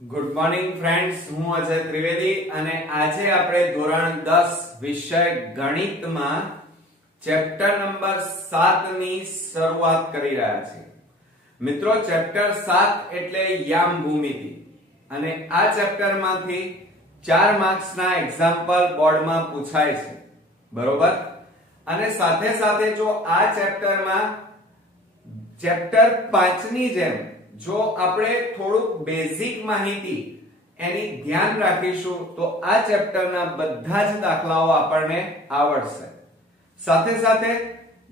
Good morning friends, હું અજય ત્રિવેદી અને આજે આપણે ધોરણ 10 વિષય ગણિતમાં ચેપ્ટર નંબર 7 ની શરૂઆત કરી રહ્યા છીએ. મિત્રો, ચેપ્ટર 7 એટલે યામ ભૂમિતિ અને આ ચેપ્ટરમાંથી 4 માર્ક્સના એક્ઝામ્પલ બોર્ડમાં પૂછાય છે, બરોબર? અને સાથે સાથે જો આ ચેપ્ટરમાં ચેપ્ટર 5 ની જેમ જો આપણે થોડુંક બેઝિક માહિતી એની ધ્યાન રાખીશું તો આ ચેપ્ટરના બધા જ દાખલાઓ આપણને આવડશે. સાથે સાથે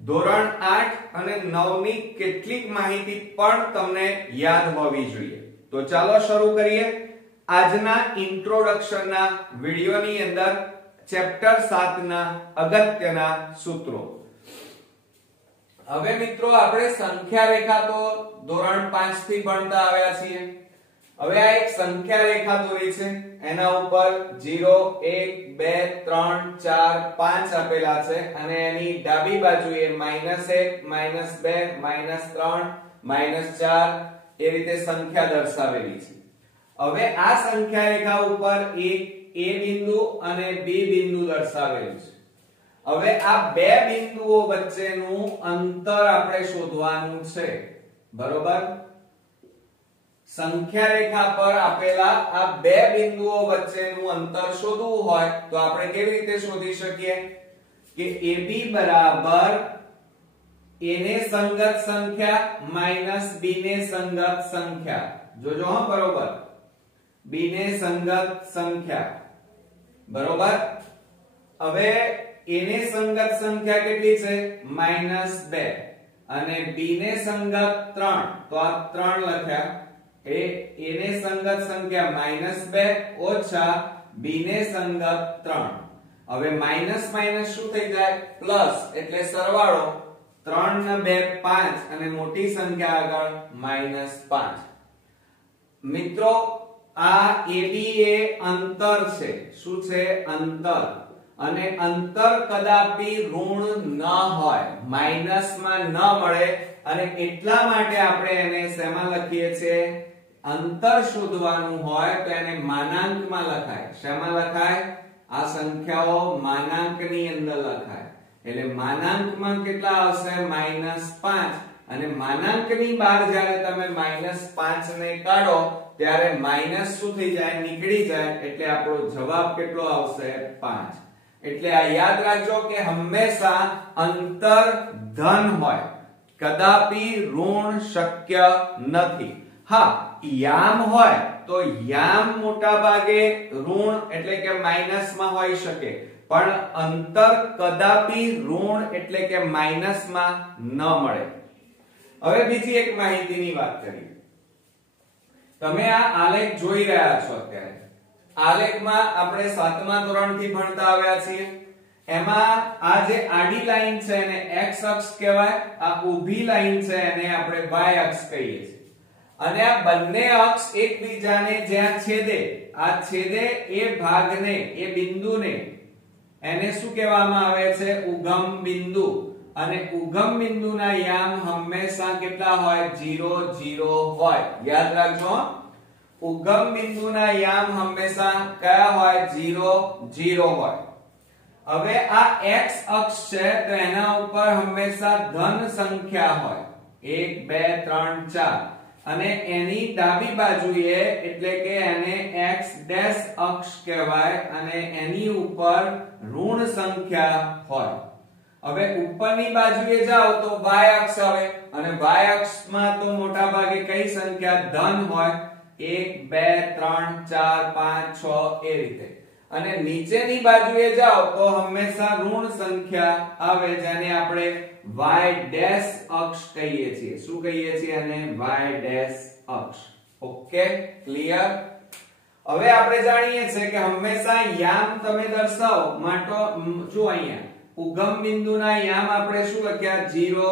ધોરણ 8 અને 9 ની કેટલીક માહિતી પણ તમને યાદ હોવી જોઈએ. તો ચાલો શરૂ કરીએ આજના ઇન્ટ્રોડક્શનના વિડિયોની અંદર ચેપ્ટર 7 ના અગત્યના સૂત્રો. હવે મિત્રો, આપણે સંખ્યા રેખા તો ધોરણ 5 થી ભણતા આવ્યા છીએ. હવે આ એક સંખ્યા રેખા દોરી છે, એના ઉપર 0 1 2 3 4 5 આપેલા છે અને એની ડાબી બાજુએ -1 -2 -3 -4 એ રીતે સંખ્યા દર્શાવેલી છે. હવે આ સંખ્યા રેખા ઉપર એક A બિંદુ અને B બિંદુ દર્શાવેલું છે. હવે આ બે બિંદુઓ વચ્ચેનું અંતર આપણે શોધવાનું છે, બરોબર? સંખ્યા રેખા પર આપેલા આ બે બિંદુઓ વચ્ચેનું અંતર શોધવું હોય તો આપણે કેવી રીતે શોધી શકીએ કે AB બરાબર A ને સંગત સંખ્યા માઈનસ B ને સંગત સંખ્યા. જોજો હા, બરોબર? B ને સંગત સંખ્યા, બરોબર? હવે A ને સંગત સંખ્યા કેટલી છે? -2 અને B ને સંગત 3, તો આ 3 લખ્યા. A ને સંગત સંખ્યા -2 ઓછા B ને સંગત 3. હવે માઈનસ માઈનસ શું થઈ જાય? પ્લસ, એટલે સરવાળો. 3 ને 2 5 અને મોટી સંખ્યા આગળ -5. મિત્રો, આ AB એ અંતર છે. શું છે? અંતર. અને અંતર કદાપી ઋણ ન હોય, માઈનસ માં ન મળે અને એટલા માટે આપણે એને શેમાં લખીએ છીએ? અંતર શોધવાનું હોય તો એને માનાંકમાં લખાય. શેમાં લખાય? આ સંખ્યાઓ માનાંકની અંદર લખાય. એટલે માનાંકમાં કેટલા આવશે? -5. અને માનાંકની બહાર જ્યારે તમે -5 ને કાઢો ત્યારે માઈનસ શું થઈ જાય? નીકળી જાય. એટલે આપણો જવાબ કેટલો આવશે? 5. એટલે આ યાદ રાખજો કે હંમેશા અંતર ધન હોય, કદાપી ઋણ શક્ય નથી. હા, યામ હોય તો યામ મોટા ભાગે ઋણ એટલે કે માઈનસ માં હોઈ શકે, પણ અંતર કદાપી ઋણ એટલે કે માઈનસ માં ન મળે. હવે બીજી એક માહિતીની વાત કરીએ. તમે આ આલેખ જોઈ રહ્યા છો અત્યારે. આલેખમાં આપણે 7મા ધોરણથી ભણતા આવ્યા છીએ. એમાં આ જે આડી લાઈન છે એને x અક્ષ કહેવાય, આ ઊભી લાઈન છે એને આપણે y અક્ષ કહીએ છીએ. અને આ બંને અક્ષ એકબીજાને જ્યાં છેદે, આ છેદે એ ભાગને, એ બિંદુને એને શું કહેવામાં આવે છે? ઉગમ બિંદુ. અને ઉગમ બિંદુના યામ હંમેશા કેટલા હોય? 0 0 હોય. યાદ રાખજો, ઉગમ બિંદુના યામ હંમેશા કયા હોય? 0 0 હોય. હવે આ x અક્ષ છે તો એના ઉપર હંમેશા ધન સંખ્યા હોય, 1 2 3 4. અને એની ડાબી બાજુએ એટલે કે એને x ડેશ અક્ષ કહેવાય અને એની ઉપર ઋણ સંખ્યા હોય. હવે ઉપરની બાજુએ જાઓ તો y અક્ષ આવે અને y અક્ષમાં તો મોટા ભાગે કઈ સંખ્યા? ધન હોય, 1 2 3 4 5 6 એ રીતે. અને નીચેની બાજુએ જાઓ તો હંમેશા ઋણ સંખ્યા આવે જેને આપણે y ડેશ અક્ષ કહીએ છીએ. શું કહીએ છીએ? અને y ડેશ અક્ષ. Okay, clear? હવે આપણે જાણીએ છીએ કે હંમેશા યામ તમે દર્શાવો માટે જો અહીંયા ઉગમ બિંદુના યામ આપણે શું લખ્યા? 0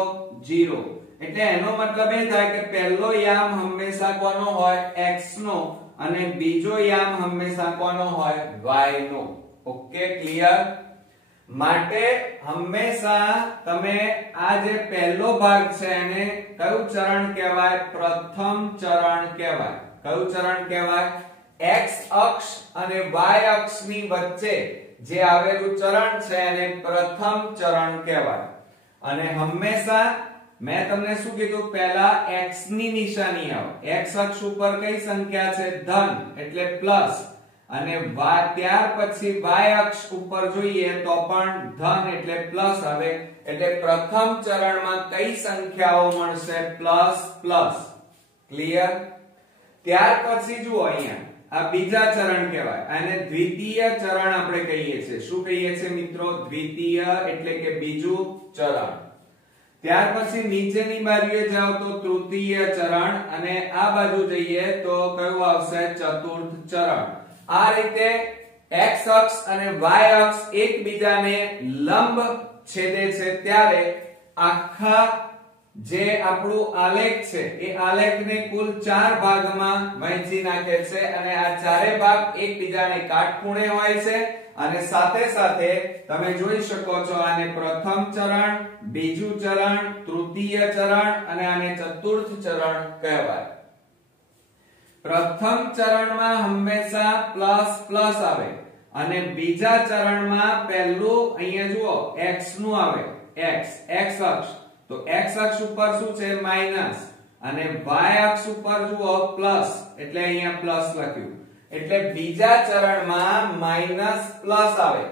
0. એટલે એનો મતલબ એ થાય કે પહેલો યામ હંમેશા કોનો હોય? x નો અને બીજો યામ હંમેશા કોનો હોય? y નો. Okay, clear? માટે હંમેશા તમે આ જે પહેલો ભાગ છે એને કયું ચરણ કહેવાય? પ્રથમ ચરણ કહેવાય. કયું ચરણ કહેવાય? x અક્ષ અને y અક્ષની વચ્ચે જે આવેલું ચરણ છે એને પ્રથમ ચરણ કહેવાય. અને હંમેશા મેં તમને શું કીધું? પહેલા x ની નિશાની આવે. x અક્ષ ઉપર કઈ સંખ્યા છે? ધન એટલે પ્લસ. અને ત્યાર પછી y અક્ષ ઉપર જોઈએ તો પણ ધન એટલે પ્લસ આવે. એટલે પ્રથમ ચરણમાં કઈ સંખ્યાઓ મળશે? Plus plus. ક્લિયર? ત્યાર પછી જુઓ અહીંયા આ બીજા ચરણ કહેવાય. અને દ્વિતીય ચરણ આપણે કહીએ છીએ. શું કહીએ છીએ મિત્રો? દ્વિતીય એટલે કે બીજું ચરણ. ત્યાર પછી નીચેની બાજુએ જાઓ તો તૃતીય ચરણ, અને આ બાજુ જઈએ તો કયું આવશે? ચતુર્થ ચરણ. આ રીતે x અક્ષ અને y અક્ષ એકબીજાને લંબ છેદે છે ત્યારે આખા જે આપણું આલેખ છે એ આલેખને કુલ 4 ભાગમાં વહેંચી નાખે છે. અને આ ચારે ભાગ એકબીજાને કાટખૂણે હોય છે. અને સાથે સાથે તમે જોઈ શકો છો આને પ્રથમ ચરણ, બીજું ચરણ, તૃતીય ચરણ અને આને ચતુર્થ ચરણ કહેવાય. પ્રથમ ચરણમાં હંમેશા પ્લસ પ્લસ આવે અને બીજા ચરણમાં પહેલું અહીંયા જુઓ x નું આવે. x અક્ષ, તો x અક્ષ ઉપર શું છે? માઈનસ. અને y અક્ષ ઉપર જુઓ પ્લસ, એટલે અહીંયા પ્લસ લખ્યું. એટલે બીજા ચરણમાં માઈનસ પ્લસ આવે.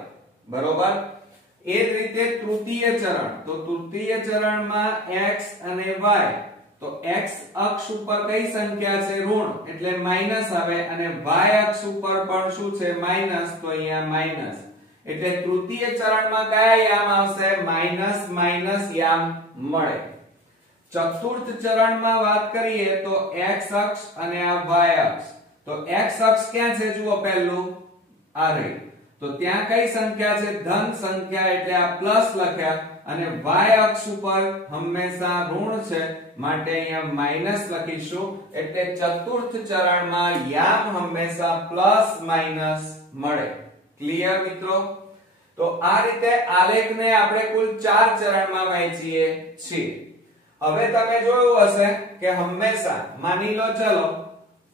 બરોબર? એ જ રીતે તૃતીય ચરણ, તો તૃતીય ચરણમાં x અને y, તો x અક્ષ ઉપર કઈ સંખ્યા છે? ઋણ, એટલે માઈનસ આવે. અને y અક્ષ ઉપર પણ શું છે? માઈનસ, તો અહીંયા માઈનસ. એટલે તૃતીય ચરણમાં કયા યામ આવશે? માઈનસ માઈનસ યામ મળે. ચતુર્થ ચરણમાં વાત કરીએ તો x અક્ષ અને આ y અક્ષ. તો x અક્ષ ક્યાં છે? જુઓ પહેલું આ રહી. તો ત્યાં કઈ સંખ્યા છે? ધન સંખ્યા, એટલે આ પ્લસ લખ્યા. અને y અક્ષ ઉપર હંમેશા ઋણ છે માટે અહીંયા માઈનસ લખીશું. એટલે ચતુર્થ ચરણમાં યામ હંમેશા પ્લસ માઈનસ મળે. ક્લિયર મિત્રો? તો આ રીતે આલેખને આપણે કુલ 4 ચરણમાં વહેંચીએ છીએ. હવે તમે જોયું હશે કે હંમેશા માની લો, ચલો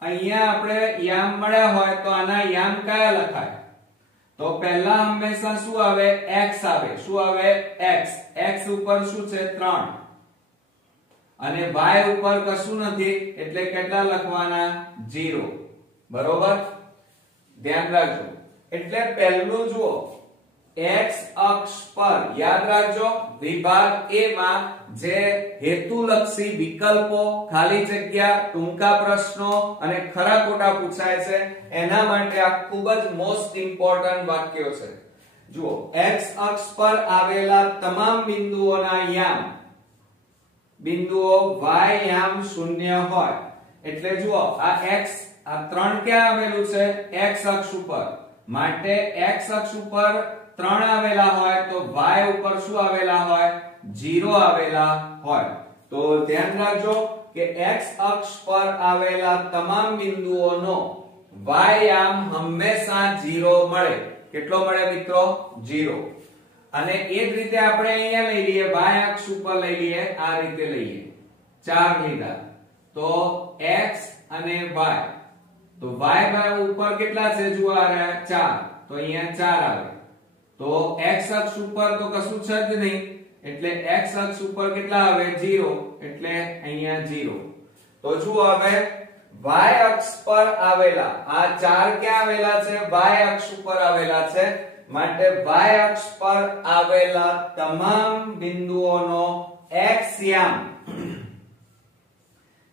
અહીંયા આપણે યામ મળ્યા હોય તો આના યામ કયા લખાય? તો પહેલા હંમેશા શું આવે? x આવે. શું આવે? x. x ઉપર શું છે? 3. અને y ઉપર કશું નથી, એટલે કેટલા લખવાના? 0. બરોબર? ધ્યાન રાખજો. એટલે પહેલું જુઓ, x અક્ષ પર યાદ રાખજો વિભાગ A માં જે હેતુલક્ષી વિકલ્પો, ખાલી જગ્યા, ટૂંકા પ્રશ્નો અને ખરા ખોટા પૂછાય છે એના માટે આ ખૂબ જ મોસ્ટ ઇમ્પોર્ટન્ટ વાક્યો છે. જુઓ, x અક્ષ પર આવેલા તમામ બિંદુઓના યામ, બિંદુઓ y યામ 0 હોય. એટલે જુઓ આ x, આ 3 ક્યાં આવેલું છે? x અક્ષ ઉપર. માટે x અક્ષ ઉપર 3 આવેલા હોય તો y ઉપર શું આવેલા હોય? 0 આવેલા હોય. તો ધ્યાન રાખજો કે x અક્ષ પર આવેલા તમામ બિંદુઓનો y યામ હંમેશા 0 મળે. કેટલો મળે મિત્રો? 0. અને એ જ રીતે આપણે અહીંયા લઈ લઈએ, y અક્ષ ઉપર લઈ લઈએ, આ રીતે લઈએ. 4 લીધા તો x અને y, તો y ઉપર કેટલા છે? જુઓ આ રહ્યા 4, તો અહીંયા 4 આવે. તો x અક્ષ ઉપર તો કશું છે જ નહીં, એટલે x અક્ષ ઉપર કેટલા આવે? 0, એટલે અહીંયા 0. તો જુઓ હવે y અક્ષ પર આવેલા આ 4 ક્યાં આવેલા છે? y અક્ષ ઉપર આવેલા છે. માટે y અક્ષ પર આવેલા તમામ બિંદુઓનો x યામ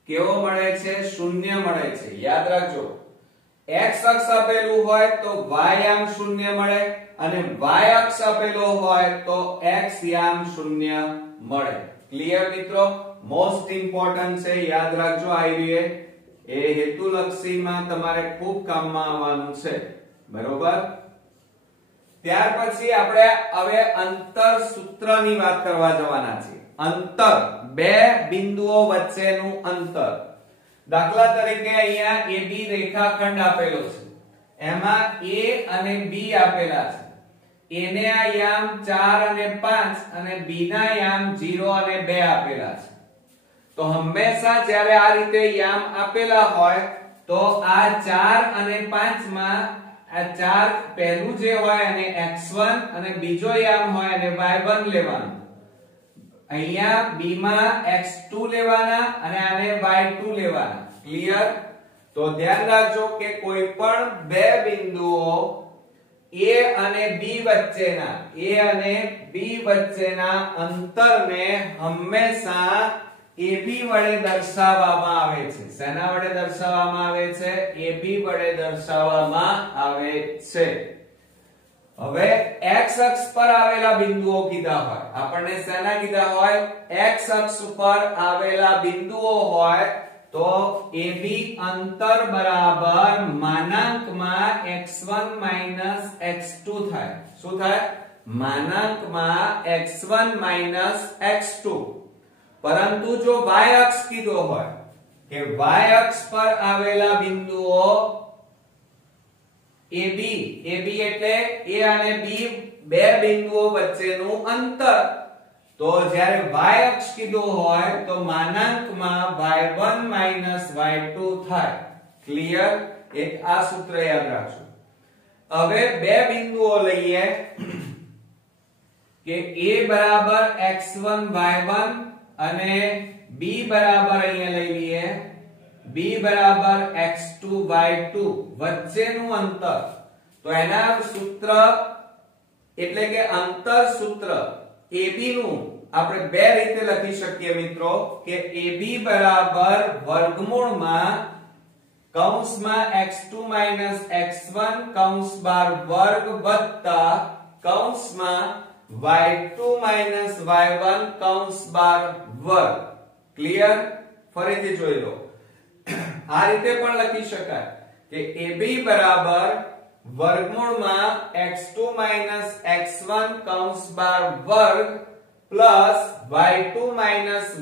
કેવો મળે છે? 0 મળે છે. યાદ રાખજો, x અક્ષ આપેલું હોય તો y યામ 0 મળે, અને y અક્ષ આપેલો હોય તો x યામ 0 મળે. ક્લિયર મિત્રો? મોસ્ટ ઇમ્પોર્ટન્ટ છે, યાદ રાખજો. આઈડીએ એ હેતુલક્ષીમાં તમારે ખૂબ કામમાં આવવાનું છે. બરોબર? ત્યાર પછી આપણે હવે અંતર સૂત્રની વાત કરવા જવાના છીએ. અંતર, બે બિંદુઓ વચ્ચેનું અંતર. દાખલા તરીકે અહીંયા AB રેખાખંડ આપેલો છે, એમાં A અને B આપેલા છે. A ને આ યામ 4 અને 5 અને B ના યામ 0 અને 2 આપેલા છે તો હંમેશા જ્યારે આ રીતે યામ આપેલા હોય તો આ 4 અને 5 માં આ 4 પહેલું જે હોય એને x1 અને બીજો યામ હોય એને y1 લેવાનું અહીંયા b માં x2 લેવાના અને આને y2 લેવાના ક્લિયર તો ધ્યાન રાખજો કે કોઈ પણ બે બિંદુઓ A અને B વચ્ચેના અંતરને હંમેશા AB વડે દર્શાવવામાં આવે છે શેના વડે દર્શાવવામાં આવે છે AB વડે દર્શાવવામાં આવે છે હવે x અક્ષ પર આવેલા બિંદુઓ કીધા હોય આપણને શેના કીધા હોય x અક્ષ પર આવેલા બિંદુઓ હોય તો AB અંતર બરાબર માનાંકમાં x1 x2 થાય શું થાય માનાંકમાં x1 x2 પરંતુ જો y અક્ષ કીધો હોય કે y અક્ષ પર આવેલા બિંદુઓ AB એટલે A અને B બે બિંદુઓ વચ્ચેનું અંતર તો જ્યારે y અક્ષ કીધો હોય તો માનાંકમાં y1 y2 થાય ક્લિયર એક આ સૂત્ર યાદ રાખજો હવે બે બિંદુઓ લઈએ કે A બરાબર x1 y1 અને B બરાબર અહીંયા લઈ લઈએ B બરાબર x2 y2 વચ્ચેનું અંતર તો એના સૂત્ર એટલે કે અંતર સૂત્ર AB નું આપણે બે રીતે લખી શકીએ મિત્રો કે AB બરાબર વર્ગમૂળમાં કૌંસમાં x2 x1 કૌંસ બાર વર્ગ વત્તા કૌંસમાં y2 y1 કૌંસ બાર વર્ગ ક્લિયર ફરીથી જોઈ લો આ રીતે પણ લખી શકાય કે AB બરાબર વર્ગમૂળમાં x2 x1 કૌંસ બાર વર્ગ પ્લસ y2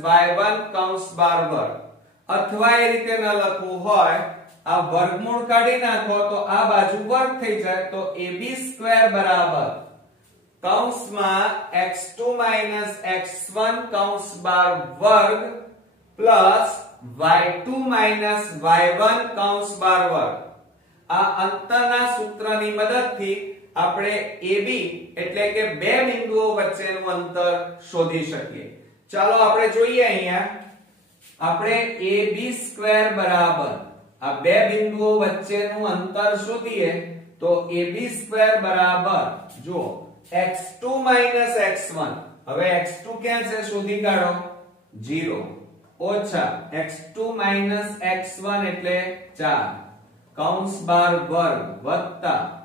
y1 કૌંસ બાર વર્ગ અથવા એ રીતે ન લખવું હોય આ વર્ગમૂળ કાઢી નાખો તો આ બાજુ વર્ગ થઈ જાય તો AB² બરાબર કૌંસમાં x2 x1 કૌંસ બાર વર્ગ પ્લસ y2 y1 કૌંસ બાર વર્ગ આ અંતરના સૂત્રની મદદથી આપણે AB એટલે કે બે બિંદુઓ વચ્ચેનું અંતર શોધી શકીએ ચાલો આપણે જોઈએ અહીંયા આપણે AB² બરાબર આ બે બિંદુઓ વચ્ચેનું અંતર શોધીએ તો AB² બરાબર જો x2 x1 હવે x2 ક્યાં છે શોધી કાઢો 0 ઓછા x2 x1 એટલે 4 કૌંસ બાર વર્ગ વત્તા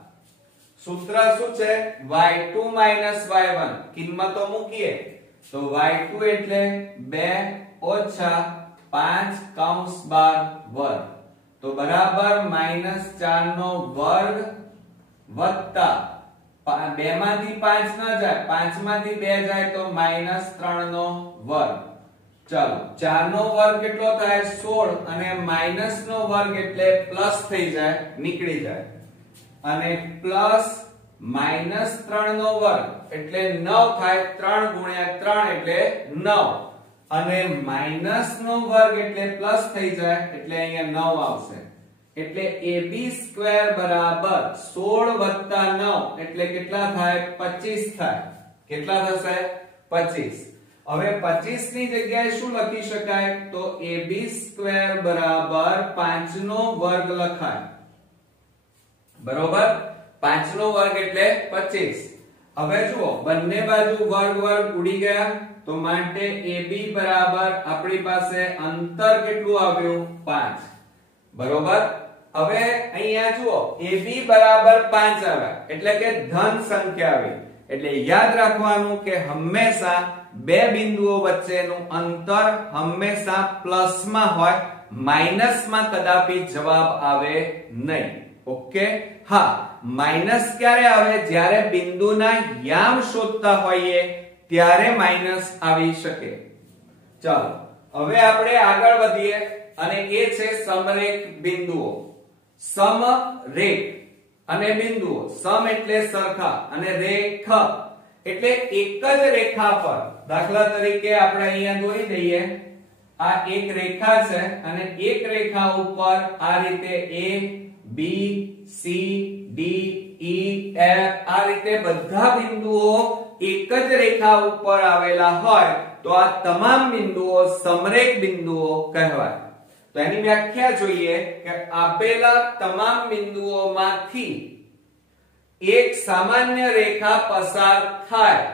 સૂત્ર શું છે y2 y1 કિંમતો મૂકીએ તો y2 એટલે 2 ઓછા 5 કૌંસ બાર વર્ગ તો બરાબર -4 નો વર્ગ વત્તા 2 માંથી 5 ન જાય 5 માંથી 2 જાય તો -3 નો વર્ગ ચાલો 4 નો વર્ગ કેટલો થાય 16 અને માઈનસ નો વર્ગ એટલે પ્લસ થઈ જાય નીકળી જાય અને પ્લસ -3 નો વર્ગ એટલે 9 થાય 3 ગુણ્યા 3 એટલે 9 અને માઈનસ નો વર્ગ એટલે પ્લસ થઈ જાય એટલે અહીંયા 9 આવશે એટલે AB² બરાબર 16 9 એટલે કેટલા થાય 25 થાય કેટલા થશે 25 હવે 25 ની જગ્યાએ શું લખી શકાય તો AB² બરાબર 5 નો વર્ગ લખાય બરોબર 5 નો વર્ગ એટલે 25 હવે જુઓ બંને બાજુ વર્ગ વર્ગ ઉડી ગયા તો માટે AB બરાબર આપણી પાસે અંતર કેટલું આવ્યું 5 બરોબર હવે અહીંયા જુઓ AB બરાબર 5 આવ્યા એટલે કે ધન સંખ્યા આવી એટલે યાદ રાખવાનું કે હંમેશા બે બિંદુઓ વચ્ચેનું અંતર હંમેશા પ્લસમાં હોય માઈનસમાં કદાપી જવાબ આવે નહીં ઓકે હા માઈનસ ક્યારે આવે જ્યારે બિંદુના યામ શોધતા હોઈએ ત્યારે માઈનસ આવી શકે ચાલો હવે આપણે આગળ વધીએ અને એ છે સમરેખ બિંદુઓ સમરેખ અને બિંદુઓ, સમ એટલે સરખા અને રેખ એટલે એક જ રેખા પર, દાખલા તરીકે આપણે અહીંયા દોરી દઈએ, આ એક રેખા છે અને એક રેખા ઉપર આ રીતે A B C D E F આ રીતે બધા બિંદુઓ એક જ રેખા ઉપર આવેલા હોય તો આ તમામ બિંદુઓ સમરેખ બિંદુઓ કહેવાય. તો એની વ્યાખ્યા જોઈએ કે આપેલા તમામ બિંદુઓમાંથી એક સામાન્ય રેખા પસાર થાય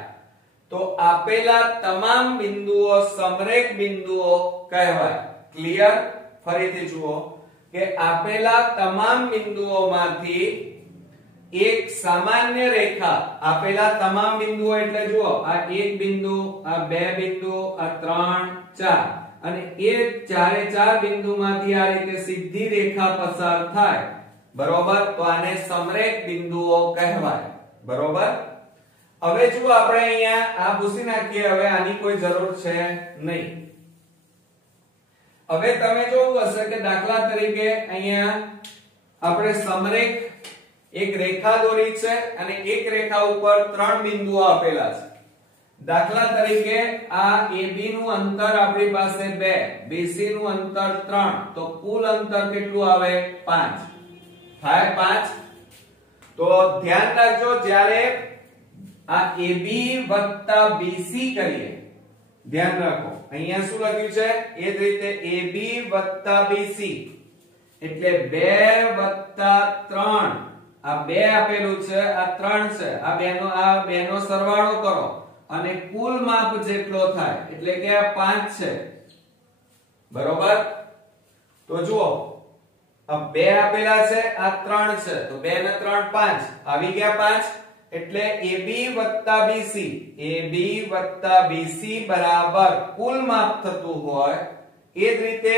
તો આપેલા તમામ બિંદુઓ સમરેખ બિંદુઓ કહેવાય. ક્લિયર? ફરીથી જુઓ કે આપેલા તમામ બિંદુઓમાંથી એક સામાન્ય રેખા, આપેલા તમામ બિંદુઓ એટલે જુઓ આ એક બિંદુ, આ બે બિંદુ, આ 3 4 અને એ ચારે ચાર બિંદુમાંથી આ રીતે સીધી રેખા પસાર થાય, બરોબર, તો આને સમરેખ બિંદુઓ કહેવાય. બરોબર. હવે જો આપણે અહીંયા આ ભૂસી નાખીએ, હવે આની કોઈ જરૂર છે નહીં. હવે તમે જોવું હશે કે દાખલા તરીકે અહીંયા આપણે સમરેખ એક રેખા દોરી છે અને એક રેખા ઉપર 3 બિંદુઓ આપેલા છે. દાખલા તરીકે આ AB નું અંતર આપણી પાસે 2, BC નું અંતર 3, તો કુલ અંતર કેટલું આવે? 5 થાય. 5. તો ધ્યાન રાખજો, જ્યારે આ AB વત્તા BC કરીએ, ધ્યાન રાખો અહીંયા શું લખ્યું છે એ જ રીતે AB વત્તા BC એટલે 2 વત્તા 3, આ 2 આપેલું છે, આ 3 છે, આ બેનો સરવાળો કરો અને કુલ માપ જેટલો થાય એટલે કે આ 5 છે. બરોબર. તો જુઓ આ 2 આપેલા છે, આ 3 છે, તો 2 ને 3 5 આવી ગયા 5 એટલે AB વત્તા BC, AB વત્તા BC બરાબર કુલ માપ થતું હોય. એ જ રીતે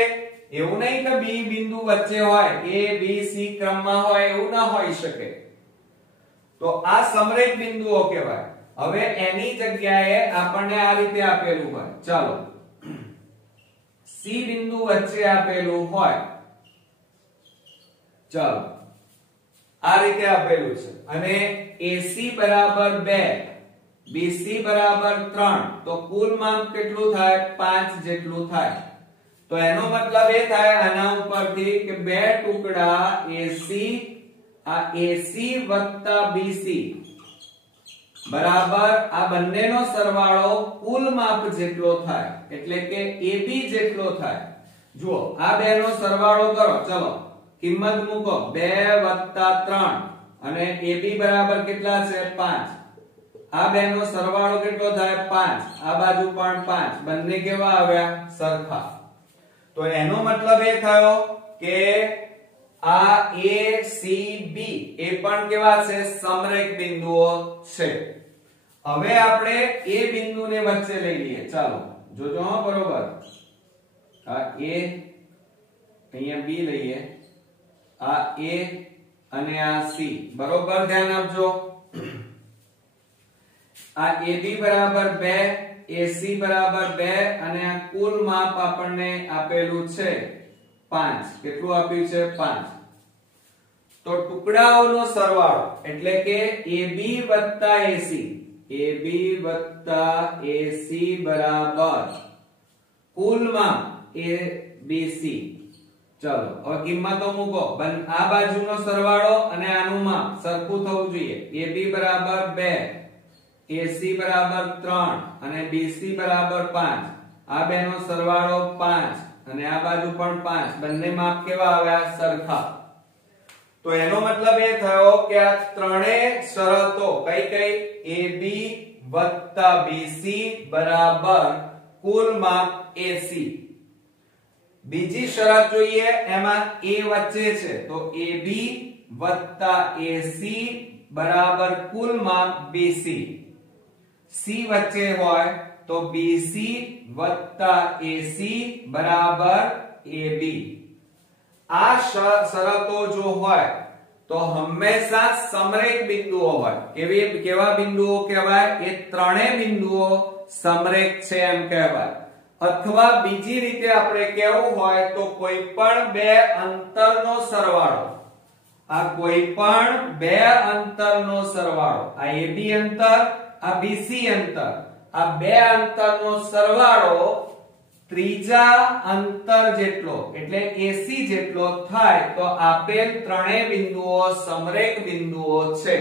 એવું નહીં કે B બિંદુ વચ્ચે હોય, A B C ક્રમમાં હોય, એવું ના હોઈ શકે. તો આ સમરેખ બિંદુઓ કહેવાય. હવે એની જગ્યાએ આપણને આ રીતે આપેલું હોય, ચાલો C બિંદુ વચ્ચે આપેલું હોય, ચાલો આ રીતે આપેલું છે અને AC બરાબર 2, BC બરાબર 3, તો કુલ માપ કેટલું થાય? 5 જેટલું થાય. તો એનો મતલબ એ થાય આના ઉપરથી કે બે ટુકડા AC, આ AC વત્તા BC બરાબર આ બંનેનો સરવાળો કુલ માપ જેટલો થાય એટલે કે AB જેટલો થાય. જુઓ આ બેનો સરવાળો કરો, ચલો કિંમત મૂકો, 2 વત્તા 3 અને AB બરાબર કેટલા છે? 5. આ બેનો સરવાળો કેટલો થાય? 5. આ બાજુ પણ 5, બંને કેવા આવ્યા? સરખા. તો એનો મતલબ એ થયો કે આ ACB એ પણ કેવા છે? સમરેખ બિંદુઓ છે. હવે આપણે A બિંદુને વચ્ચે લઈ લઈએ, ચાલો જોજો હા, બરોબર. આ A, અહીંયા B લઈએ, આ A અને આ C, બરોબર, ધ્યાન આપજો. આ AB બરાબર 2, AC બરાબર 2 અને આ કુલ માપ આપણને આપેલું છે 5. કેટલું આપ્યું છે? 5. તો ટુકડાઓનો સરવાળો એટલે કે AB વત્તા AC, AB વત્તા AC બરાબર કુલ માપ ABC. ચલો હવે કિંમતો મૂકો, આ બાજુનો સરવાળો અને આનું માપ સરખું થવું જોઈએ. AB બરાબર 2, AC બરાબર 3 અને BC બરાબર 5. આ બેનો સરવાળો 5 અને આ બાજુ પણ 5, બંને માપ કેવા આવ્યા? સરખા. તો એનો મતલબ એ થયો કે આ ત્રણેય શરતો કઈ કઈ? AB વત્તા BC બરાબર કુલ માપ AC. બીજી શરત જોઈએ, એમાં A વચ્ચે છે તો AB વત્તા AC બરાબર કુલ માપ BC. C વચ્ચે હોય તો BC વત્તા AC બરાબર AB. આ શરતો જો હોય તો હંમેશા સમરેખ બિંદુઓ હોય. કેવા બિંદુઓ કહેવાય? એ ત્રણેય બિંદુઓ સમરેખ છે એમ કહેવાય. અથવા બીજી રીતે આપણે કહેવું હોય તો કોઈ પણ બે અંતરનો સરવાળો, આ કોઈ પણ બે અંતરનો સરવાળો, આ AB અંતર, આ BC અંતર, આ બે અંતરનો સરવાળો ત્રીજા અંતર જેટલો એટલે AC જેટલો થાય તો આપેલ ત્રણેય બિંદુઓ સમરેખ બિંદુઓ છે.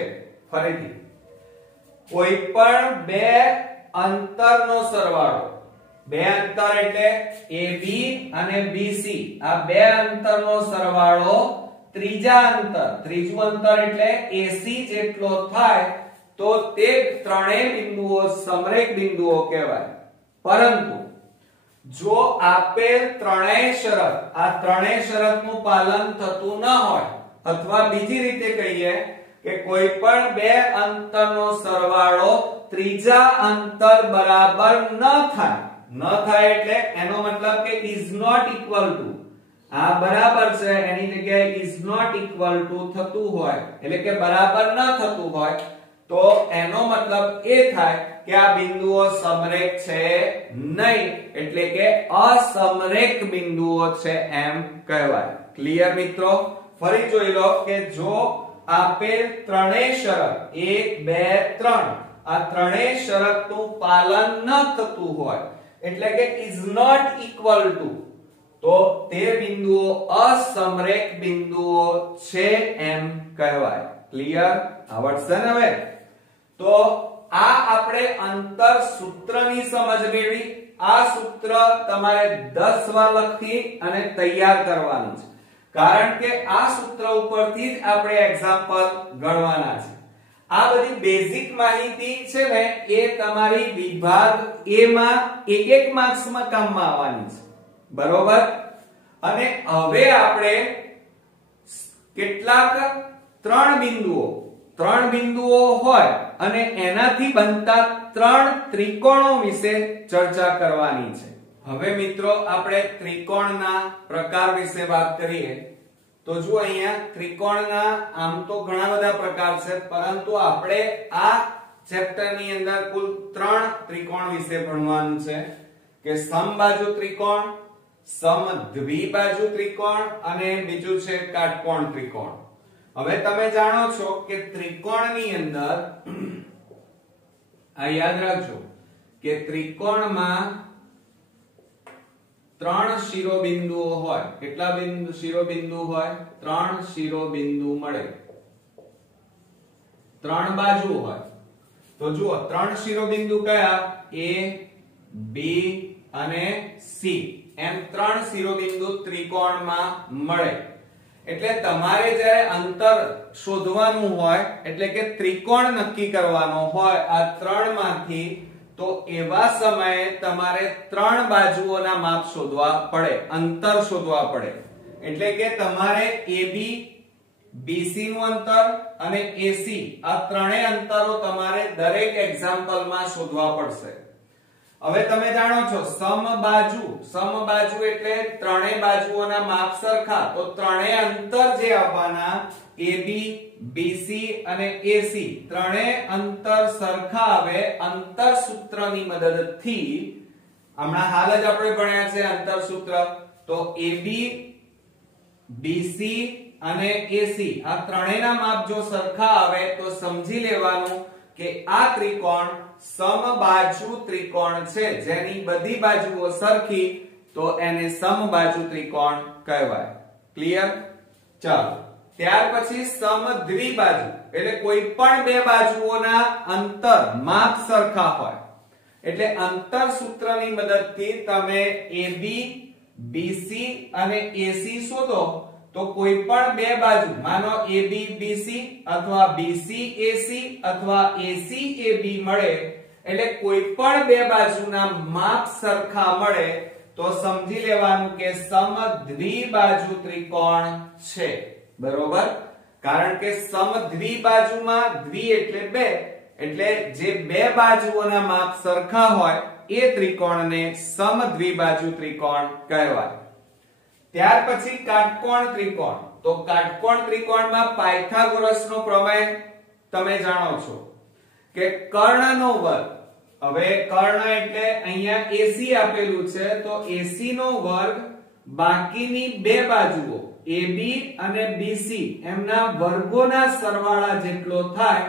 ફરીથી કોઈ પણ બે અંતરનો સરવાળો, બે અંતર એટલે AB અને BC, આ બે અંતરનો સરવાળો ત્રીજા અંતર, ત્રીજું અંતર એટલે AC જેટલો થાય તો તે ત્રણેય બિંદુઓ સમરેખ બિંદુઓ કહેવાય. પરંતુ જો આપેલ ત્રણેય શરત, આ ત્રણેય શરતનું પાલન થતું ન હોય અથવા બીજી રીતે કહીએ કે કોઈ પણ બે અંતરનો સરવાળો ત્રીજા અંતર બરાબર ન થાય એટલે એનો મતલબ કે is not equal to, આ બરાબર છે એની જગ્યાએ is not equal to થતું હોય એટલે કે બરાબર ન થતું હોય તો એનો મતલબ એ થાય કે આ બિંદુઓ સમરેખ છે નહીં, એટલે કે અસમરેખ બિંદુઓ છે એમ કહેવાય. ક્લિયર મિત્રો? ફરી જોઈ લો કે જો આપેલ ત્રણેય શરત 1 2 3 આ ત્રણેય શરતનું પાલન ન થતું હોય એટલે કે is not equal to તો તે બિંદુઓ અસમરેખ બિંદુઓ છે એમ કહેવાય. ક્લિયર? આવડશે ને હવે? તો આ આપણે અંતર સૂત્રની સમજ મેળવી. આ સૂત્ર તમારે 10 વાર લખી અને તૈયાર કરવાનું છે, કારણ કે આ સૂત્ર ઉપરથી જ આપણે એક્ઝામ્પલ ગણવાના છે. આ બધી બેઝિક માહિતી છે ને એ તમારી વિભાગ A માં એક માર્ક્સમાં કામમાં આવવાની છે. બરોબર? અને હવે આપણે કેટલાક ત્રણ બિંદુઓ હોય અને એનાથી બનતા ત્રણ ત્રિકોણો વિશે ચર્ચા કરવાની છે. હવે મિત્રો આપણે ત્રિકોણના પ્રકાર વિશે વાત કરીએ તો જો અહીંયા ત્રિકોણના આમ તો ઘણા બધા પ્રકાર છે, પરંતુ આપણે આ ચેપ્ટરની અંદર કુલ 3 ત્રિકોણ વિશે ભણવાનું છે કે સમબાજુ ત્રિકોણ, સમદ્વિબાજુ ત્રિકોણ અને બીજું છે કાટકોણ ત્રિકોણ. હવે તમે જાણો છો કે ત્રિકોણની અંદર આ યાદ રાખજો કે ત્રિકોણમાં 3 શિરોબિંદુઓ હોય. કેટલા શિરોબિંદુ હોય? 3 શિરોબિંદુ મળે. 3 બાજુ હોય. તો જુઓ 3 શિરોબિંદુ કયા? A, B અને C એમ 3 શિરોબિંદુ ત્રિકોણમાં મળે. એટલે તમારે જ્યારે અંતર શોધવાનું હોય એટલે કે ત્રિકોણ નક્કી કરવાનો હોય આ ત્રણમાંથી, તો એવા સમયે તમારે 3 બાજુઓના માપ શોધવા પડે, અંતર શોધવા પડે. એટલે કે તમારે AB, BC નું અંતર અને AC આ ત્રણેય અંતરો તમારે દરેક એક્ઝામ્પલમાં શોધવા પડશે. હવે તમે જાણો છો સમબાજુ એટલે ત્રણેય બાજુઓના માપ સરખા, તો ત્રણેય અંતર જે આવવાના AB, BC અને AC ત્રણેય અંતર સરખા આવે અંતર સૂત્રની મદદથી. હમણાં હાલ જ આપણે ભણ્યા છે અંતર સૂત્ર. તો AB, BC અને AC આ ત્રણેયના માપ જો સરખા આવે તો સમજી લેવાનું કે આ ત્રિકોણ સમબાજુ ત્રિકોણ છે, જેની બધી બાજુઓ સરખી, તો એને સમબાજુ ત્રિકોણ કહેવાય. ક્લિયર? ચાલો ત્યાર પછી સમદ્વિબાજુ એટલે કોઈ પણ બે બાજુઓના અંતર માપ સરખા હોય. એટલે અંતર સૂત્રની મદદથી તમે AB, BC અને AC શોધો તો કોઈ પણ બે બાજુ, માનો AB BC અથવા BC AC અથવા AC AB મળે, એટલે કોઈ પણ બે બાજુના માપ સરખા મળે તો સમજી લેવાનું કે સમદ્વિબાજુ ત્રિકોણ છે. બરોબર? કારણ કે સમદ્વિબાજુમાં દ્વિ એટલે બે, એટલે જે બે બાજુઓના માપ સરખા હોય એ ત્રિકોણને સમદ્વિબાજુ ત્રિકોણ કહેવાય. ત્યાર પછી કાટકોણ ત્રિકોણ. તો કાટકોણ ત્રિકોણમાં પાયથાગોરસનો પ્રમેય તમે જાણો છો કે કર્ણનો વર્ગ. હવે કર્ણ એટલે અહીંયા AC આપેલું છે, તો AC નો વર્ગ બાકીની બે બાજુઓ AB અને BC એમના વર્ગોના સરવાળા જેટલો થાય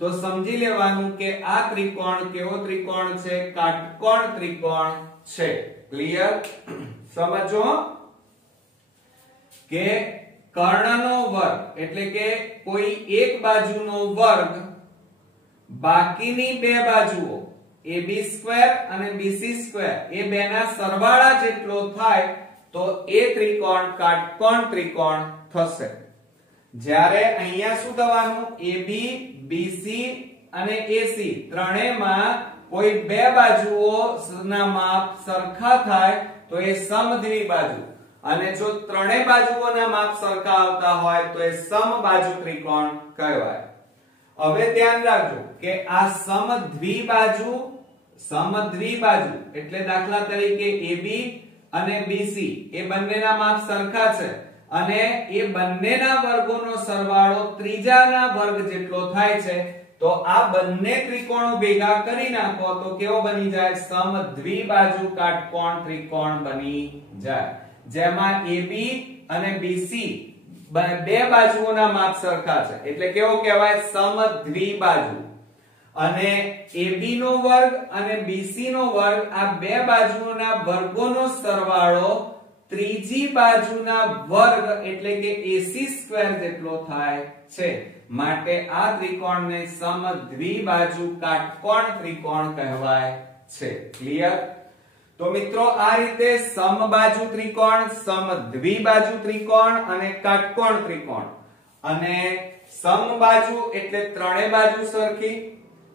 તો સમજી લેવાનું કે આ ત્રિકોણ કેવો ત્રિકોણ છે? કાટકોણ ત્રિકોણ છે. ક્લિયર? સમજો કે કર્ણનો વર્ગ એટલે કે કોઈ એક બાજુનો વર્ગ બાકીની બે બાજુઓ AB² અને BC² એ બેના સરવાળા જેટલો થાય તો એ ત્રિકોણ કાટકોણ ત્રિકોણ થશે. જ્યારે અહીંયા શું થવાનું? AB, BC અને AC ત્રણેયમાં કોઈ બે બાજુઓના માપ સરખા થાય તો એ સમદ્વિબાજુ, અને જો ત્રણેય બાજુઓના માપ સરખા આવતા હોય તો એ સમબાજુ ત્રિકોણ કહેવાય. હવે ધ્યાન રાખજો કે આ સમદ્વિબાજુ એટલે દાખલા તરીકે AB અને BC એ બંનેના માપ સરખા છે અને એ બંનેના વર્ગોનો સરવાળો ત્રીજાના વર્ગ જેટલો થાય છે તો આ બંને ત્રિકોણો ભેગા કરી નાખો તો કેવો બની જાય? સમદ્વિબાજુ કાટકોણ ત્રિકોણ બની જાય. જેમાં AB અને BC બે બાજુઓના માપ સરખા છે એટલે કેવો કહેવાય? સમદ્વિબાજુ. અને AB નો વર્ગ અને BC નો વર્ગ આ બે બાજુઓના વર્ગોનો સરવાળો ત્રીજી બાજુના વર્ગ એટલે કે AC² જેટલો થાય છે. માટે આ ત્રિકોણને સમદ્વિબાજુ કાટકોણ ત્રિકોણ કહેવાય છે. ક્લિયર? તો મિત્રો આ રીતે સમબાજુ ત્રિકોણ, સમદ્વિબાજુ ત્રિકોણ અને કાટકોણ ત્રિકોણ. અને સમબાજુ એટલે ત્રણેય બાજુ સરખી,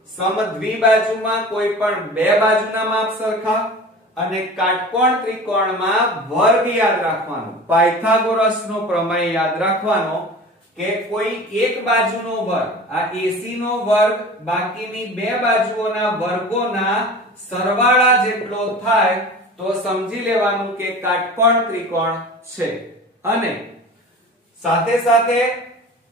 સમદ્વિબાજુમાં કોઈ પણ બે બાજુના માપ સરખા, અને કાટકોણ ત્રિકોણમાં વર્ગ યાદ રાખવાનો, પાયથાગોરસનો પ્રમેય યાદ રાખવાનો કે કોઈ એક બાજુનો વર્ગ, આ AC નો વર્ગ બાકીની બે બાજુઓના વર્ગોના સરવાળા જેટલો થાય તો સમજી લેવાનું કે કાટકોણ ત્રિકોણ છે. અને સાથે સાથે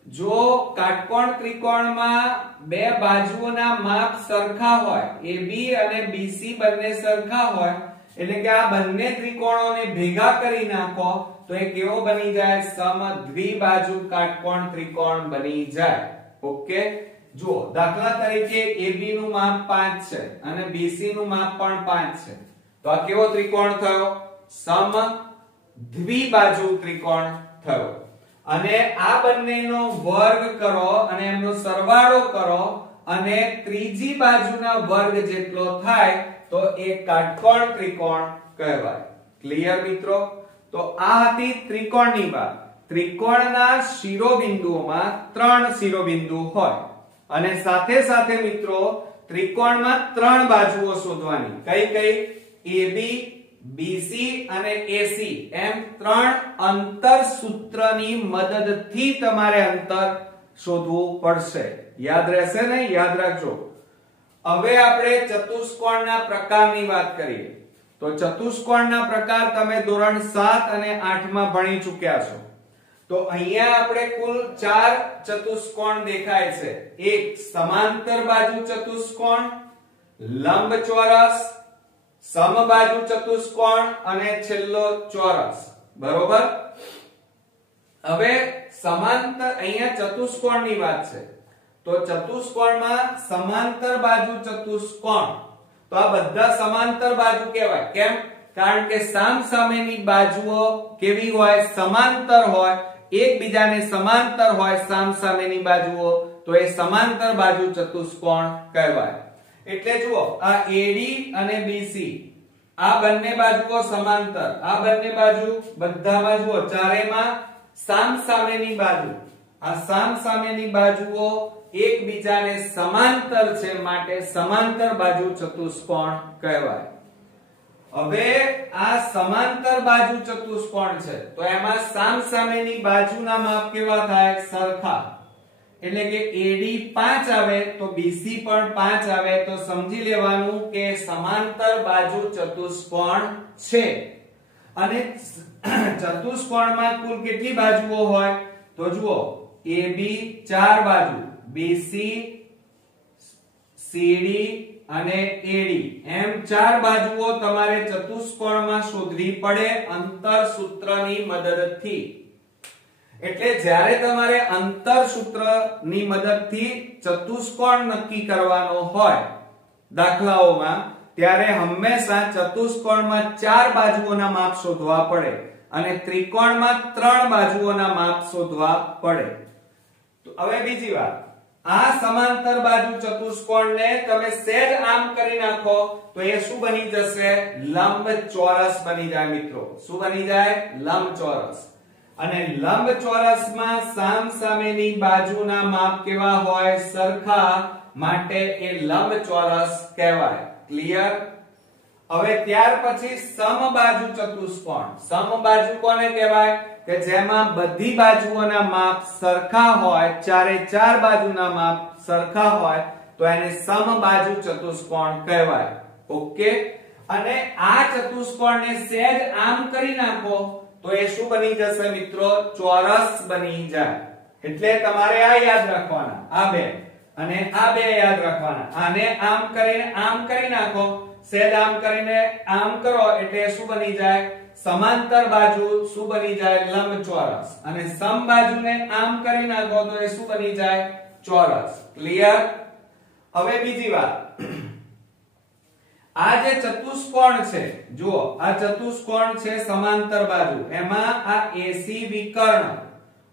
જો કાટકોણ ત્રિકોણમાં બે બાજુઓના માપ સરખા હોય, AB અને BC બંને સરખા હોય એટલે કે આ બંને ત્રિકોણોને ભેગા કરી નાખો તો એ કેવો બની જાય? સમદ્વિબાજુ કાટકોણ ત્રિકોણ બની જાય. ઓકે, જુઓ દાખલા તરીકે AB નું માપ 5 છે અને BC નું માપ પણ 5 છે તો આ કેવો ત્રિકોણ થયો? સમદ્વિબાજુ ત્રિકોણ થયો. અને આ બંનેનો વર્ગ કરો અને એમનો સરવાળો કરો અને ત્રીજી બાજુના વર્ગ જેટલો થાય તો એ કાટકોણ ત્રિકોણ કહેવાય. ક્લિયર મિત્રો? તો આ હતી ત્રિકોણની વાત. ત્રિકોણના શિરોબિંદુઓમાં 3 શિરોબિંદુ હોય અને સાથે સાથે મિત્રો ત્રિકોણમાં 3 બાજુઓ શોધવાની. કઈ કઈ? AB, BC અને AC એમ 3 અંતર સૂત્રની મદદથી તમારે અંતર શોધવું પડશે. યાદ રહેશે ને? યાદ રાખજો. હવે આપણે ચતુષ્કોણના પ્રકારની વાત કરીએ. તો ચતુષ્કોણના પ્રકાર તમે ધોરણ 7 અને 8 માં ભણી ચૂક્યા છો. તો અહીંયા આપણે કુલ 4 ચતુષ્કોણ દેખાય છે. એક સમાંતર બાજુ ચતુષ્કોણ, લંબચોરસ, સમબાજુ ચતુષ્કોણ અને છેલ્લો ચોરસ. બરોબર? હવે સમાંતર, અહીંયા ચતુષ્કોણની વાત છે તો ચતુષ્કોણમાં સમાંતર બાજુ ચતુષ્કોણ, તો આ બધા સમાંતર બાજુ કહેવાય. કેમ? કારણ કે સામસામેની બાજુઓ કેવી હોય? સમાંતર હોય, એકબીજાને સમાંતર હોય સામસામેની બાજુઓ, તો એ સમાંતર બાજુ ચતુષ્કોણ કહેવાય. એટલે જુઓ આ AD અને BC આ બંને બાજુઓ સમાંતર, આ બંને બાજુ બધામાં જુઓ ચારેયમાં સામસામેની બાજુ, આ સામસામેની બાજુઓ એકબીજાને સમાંતર છે માટે સમાંતર બાજુ ચતુષ્કોણ કહેવાય. હવે આ સમાંતર બાજુ ચતુષ્કોણ છે તો એમાં સામસામેની બાજુના માપ કેવા થાય? સરખા. એટલે કે AD 5 આવે તો BC પણ 5 આવે તો સમજી લેવાનું કે સમાંતર બાજુ ચતુષ્કોણ છે. અને ચતુષ્કોણમાં કુલ કેટલી બાજુઓ હોય? તો જુઓ AB 4 બાજુ, BC, CD અને AD એમ 4 બાજુઓ તમારે ચતુષ્કોણમાં શોધવી પડે અંતર સૂત્રની મદદથી. એટલે જ્યારે તમારે અંતર સૂત્રની મદદથી ચતુષ્કોણ નક્કી કરવાનો હોય દાખલાઓમાં, ત્યારે હંમેશા ચતુષ્કોણમાં 4 બાજુઓના માપ શોધવા પડે અને ત્રિકોણમાં 3 બાજુઓના માપ શોધવા પડે. તો હવે બીજી વાત, આ સમાંતર બાજુ ચતુષ્કોણને તમે સહેજ આમ કરી નાખો તો એ શું બની જશે? લંબચોરસ બની જાય મિત્રો. શું બની જાય? લંબચોરસ. અને લંબચોરસમાં સામસામેની બાજુના માપ કેવા હોય? સરખા, માટે એ લંબચોરસ કહેવાય. ક્લિયર? હવે ત્યાર પછી સમબાજુ ચતુષ્કોણ. સમબાજુ કોને કહેવાય? કે જેમાં બધી બાજુઓના માપ સરખા હોય, ચારે ચાર બાજુના માપ સરખા હોય, તો એને સમબાજુ ચતુષ્કોણ કહેવાય. ઓકે? અને આ ચતુષ્કોણને સહેજ આમ કરી નાખો તો એ શું બની જશે મિત્રો? ચોરસ બની જાય. એટલે તમારે આ યાદ રાખવાના, આ બે અને આ બે યાદ રાખવાના. આને આમ કરી નાખો, સહેજ આમ કરીને આમ કરો એટલે શું બની જાય? સમાંતર બાજુ શું બની જાય? લંબચોરસ. અને સમબાજુને આમ કરી નાખો તો એ શું બની જાય? ચોરસ. ક્લિયર? હવે બીજી વાત, આ જે ચતુષ્કોણ છે, જુઓ આ ચતુષ્કોણ છે સમાંતર બાજુ, એમાં આ AC વિકર્ણ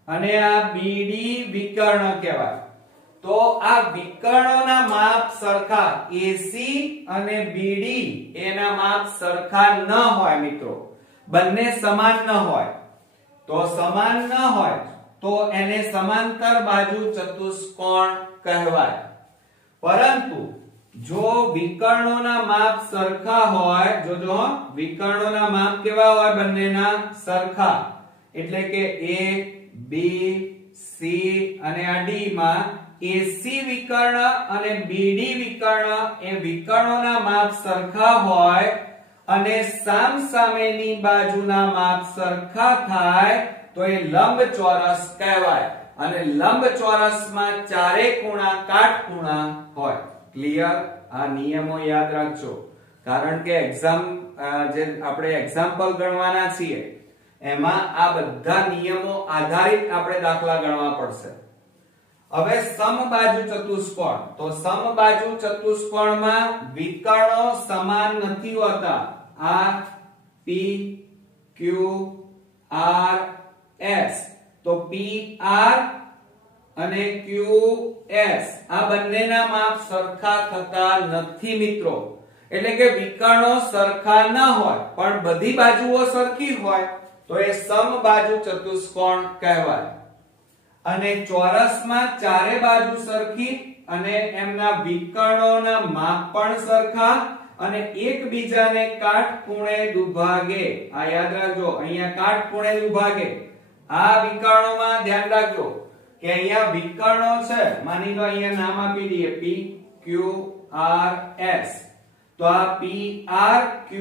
અને આ BD વિકર્ણ કહેવાય. તો આ વિકર્ણોના માપ સરખા, AC અને BD એના માપ સરખા ન હોય મિત્રો, બંને સમાન ન હોય. તો સમાન ન હોય તો એને સમાંતર બાજુ ચતુષ્કોણ કહેવાય. પરંતુ જો વિકર્ણોના માપ સરખા હોય, જોજો વિકર્ણોના માપ કેવા હોય? બંનેના સરખા. એટલે કે A, B, C અને આ D માં AC વિકર્ણ અને BD વિકર્ણ એ વિકર્ણોના માપ સરખા હોય અને સામસામેની બાજુના માપ સરખા થાય તો એ લંબચોરસ કહેવાય. અને લંબચોરસમાં ચારે ખૂણા કાટખૂણા હોય. ક્લિયર? આ નિયમો યાદ રાખજો, કારણ કે એક્ઝામ જે આપણે એક્ઝામ્પલ ગણવાના છીએ એમાં આ બધા નિયમો આધારિત આપણે દાખલા ગણવા પડશે. હવે સમબાજુ ચતુષ્કોણ. તો સમબાજુ ચતુષ્કોણમાં વિકર્ણો સમાન નથી હોતા. આ P, Q, R, S. તો PR અને QS આ બંનેના માપ સરખા થતા નથી મિત્રો. એટલે કે વિકર્ણો સરખા ન હોય પણ બધી બાજુઓ સરખી હોય તો એ સમબાજુ ચતુષ્કોણ કહેવાય. અને ચોરસમાં ચારે બાજુ સરખી અને એમના વિકર્ણોના માપ પણ સરખા અને એકબીજાને કાટખૂણે દુભાગે. આ યાદ રાખજો, અહીંયા કાટખૂણે દુભાગે. આ વિકર્ણોમાં ધ્યાન રાખજો કે અહીંયા વિકર્ણો છે, માની લો અહીંયા નામ આપી દઈએ P, Q, R, S. તો આ P, R, Q,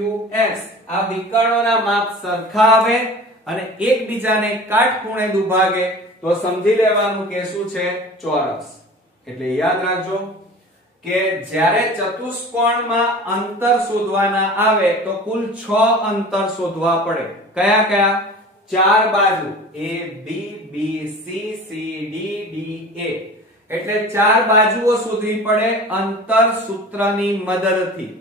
S આ વિકર્ણોના માપ સરખા આવે અને એકબીજાને કાટખૂણે દુભાગે તો સમજી લેવાનું કે શું છે? ચોરસ. એટલે યાદ રાખજો કે જ્યારે ચતુષ્કોણમાં અંતર શોધવાના આવે તો કુલ 6 અંતર શોધવા પડે. કયા કયા? 4 બાજુ A, B, B, C, C, D, D, A. એટલે 4 બાજુઓ શોધવી પડે અંતર સૂત્રની મદદથી.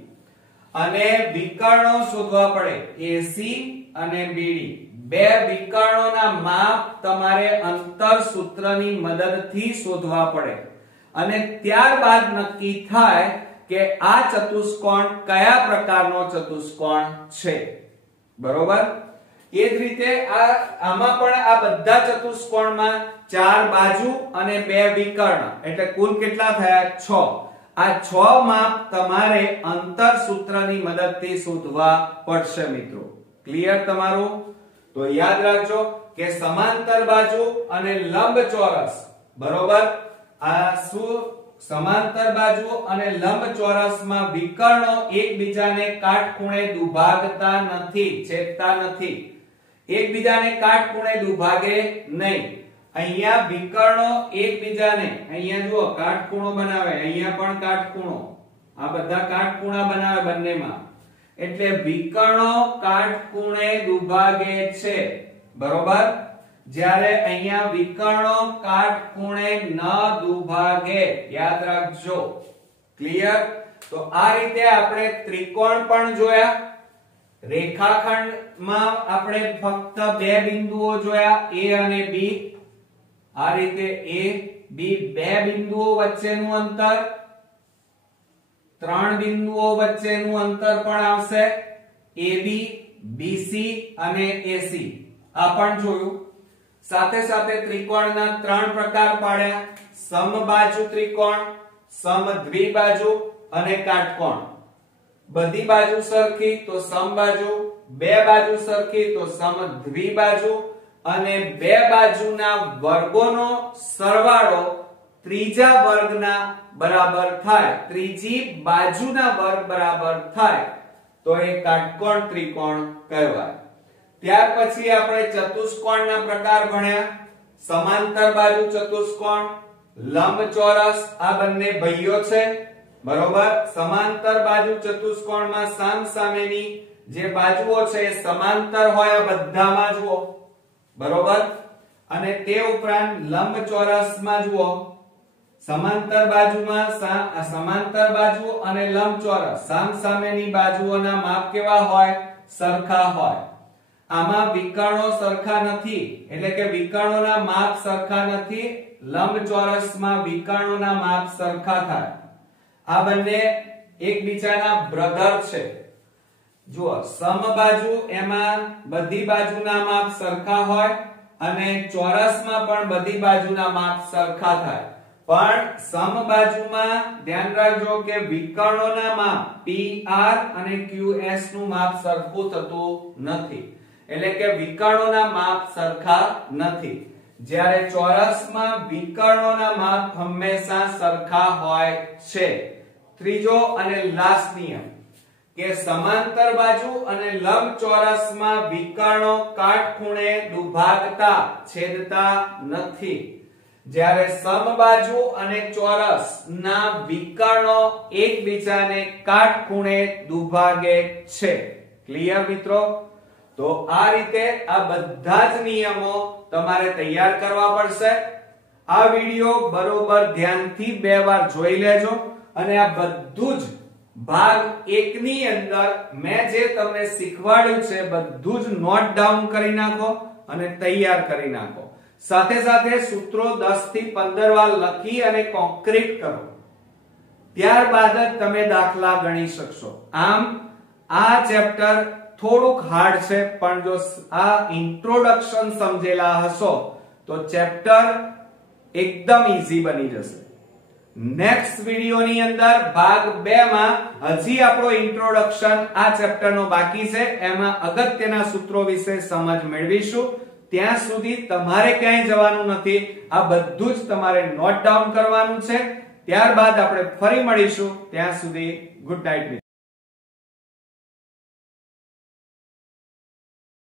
અને વિકર્ણો શોધવા પડે AC અને BD. બે વિકર્ણોના માપ તમારે અંતર સૂત્રની મદદથી શોધવા પડે અને ત્યારબાદ નક્કી થાય કે આ ચતુષ્કોણ કયા પ્રકારનો ચતુષ્કોણ છે. બરોબર? એ જ રીતે આમાં પણ આ બધા ચતુષ્કોણમાં 4 બાજુ અને 2 વિકર્ણ એટલે કુલ કેટલા થયા? 6. આ 6 માપ તમારે અંતર સૂત્રની મદદથી શોધવા પડશે મિત્રો. ક્લિયર તમારું? તો યાદ રાખજો કે સમાંતર બાજુ અને લંબચોરસ. બરોબર? આ શું? સમાંતર બાજુ અને લંબચોરસમાં વિકર્ણો એકબીજાને કાટખૂણે દુભાગતા નથી, છેદતા નથી. એકબીજાને કાટખૂણે દુભાગે નહીં. અહીંયા વિકર્ણો એકબીજાને, અહીંયા જુઓ કાટખૂણો બનાવે, અહીંયા પણ કાટખૂણો, આ બધા કાટખૂણા બનાવે બંનેમાં. એટલે વિકર્ણો કાટખૂણે દુભાગે છે. બરોબર? જ્યારે અહીંયા વિકર્ણો કાટખૂણે ન દુભાગે, યાદ રાખજો. ક્લિયર? તો આ રીતે આપણે ત્રિકોણ પણ જોયા. રેખાખંડમાં આપણે ફક્ત બે બિંદુઓ જોયા, A અને B. આ રીતે A B બે બિંદુઓ વચ્ચેનું અંતર, ત્રણ બિંદુઓ વચ્ચેનું અંતર પણ આવશે, AB BC અને AC. આ પણ જોયું. સાથે સાથે ત્રિકોણના ત્રણ પ્રકાર પાડ્યા: સમબાજુ ત્રિકોણ, સમદ્વિબાજુ અને કાટકોણ. બધી બાજુ સરખી તો સમબાજુ, બે બાજુ સરખી તો સમદ્વિબાજુ, અને બે બાજુના વર્ગોનો સરવાળો ત્રીજા વર્ગના બરાબર થાય, ત્રીજી બાજુના વર્ગ બરાબર થાય તો એ કાટકોણ ત્રિકોણ કહેવાય. ત્યાર પછી આપણે ચતુષ્કોણના પ્રકાર ભણ્યા. સમાંતર બાજુ ચતુષ્કોણ, લંબચોરસ, આ બંને ભાઈઓ છે, બરોબર. સમાંતર બાજુ ચતુષ્કોણમાં સામસામેની જે બાજુઓ છે એ સમાંતર હોય, આ બધામાં જુઓ, બરોબર. અને તે ઉપરાંત લંબચોરસમાં જુઓ, સમાંતર બાજુમાં સમાંતર બાજુ અને લંબચોરસ સામસામેની બાજુઓના માપ કેવા હોય? સરખા હોય. આમાં વિકર્ણો સરખા નથી, એટલે કે વિકર્ણોના માપ સરખા નથી. લંબચોરસમાં વિકર્ણોના માપ સરખા થાય. આ બંને એકબીજાના બ્રધર છે. જુઓ, સમબાજુ એમાં બધી બાજુના માપ સરખા હોય અને ચોરસમાં પણ બધી બાજુના માપ સરખા થાય. પણ સમબાજુમાં ધ્યાન રાખજો કે વિકર્ણોના માપ PR અને QS નું માપ સરખું થતું નથી, એટલે કે વિકર્ણોના માપ સરખા નથી. જ્યારે ચોરસમાં વિકર્ણોના માપ હંમેશા સરખા હોય છે. ત્રીજો અને લાસ્ટ નિયમ કે સમાંતર બાજુ અને લંબચોરસમાં વિકર્ણો કાટખૂણે દુભાગતા, છેદતા નથી. જ્યારે સમબાજુ અને ચોરસ ના વિકર્ણો એકબીજાને કાટખૂણે દુભાગે છે. ક્લિયર મિત્રો? તો આ રીતે આ બધા જ નિયમો તમારે તૈયાર કરવા પડશે. આ વિડિયો બરોબર ધ્યાનથી બે વાર જોઈ લેજો અને આ બધું જ ભાગ 1 ની અંદર મેં જે તમને શીખવાડ્યું છે બધું જ નોટ ડાઉન કરી નાખો અને તૈયાર કરી નાખો. સાથે સાથે સૂત્રો 10 થી 15 વાર લખી અને કોન્ક્રીટ કરો. ત્યારબાદ જ તમે દાખલા ગણી શકશો. આમ આ ચેપ્ટર થોડુંક હાર્ડ છે, પણ જો આ ઇન્ટ્રોડક્શન સમજેલા હશો તો ચેપ્ટર એકદમ ઈઝી બની જશે. નેક્સ્ટ વિડિયોની અંદર ભાગ 2 માં હજી આપણો ઇન્ટ્રોડક્શન આ ચેપ્ટરનો બાકી છે, એમાં અગત્યના સૂત્રો વિશે સમજ મેળવીશું. ત્યાં સુધી તમારે ક્યાંય જવાનું નથી, આ બધું જ તમારે નોટ ડાઉન કરવાનું છે. ત્યારબાદ આપણે ફરી મળીશું. ત્યાં સુધી ગુડ નાઇટ.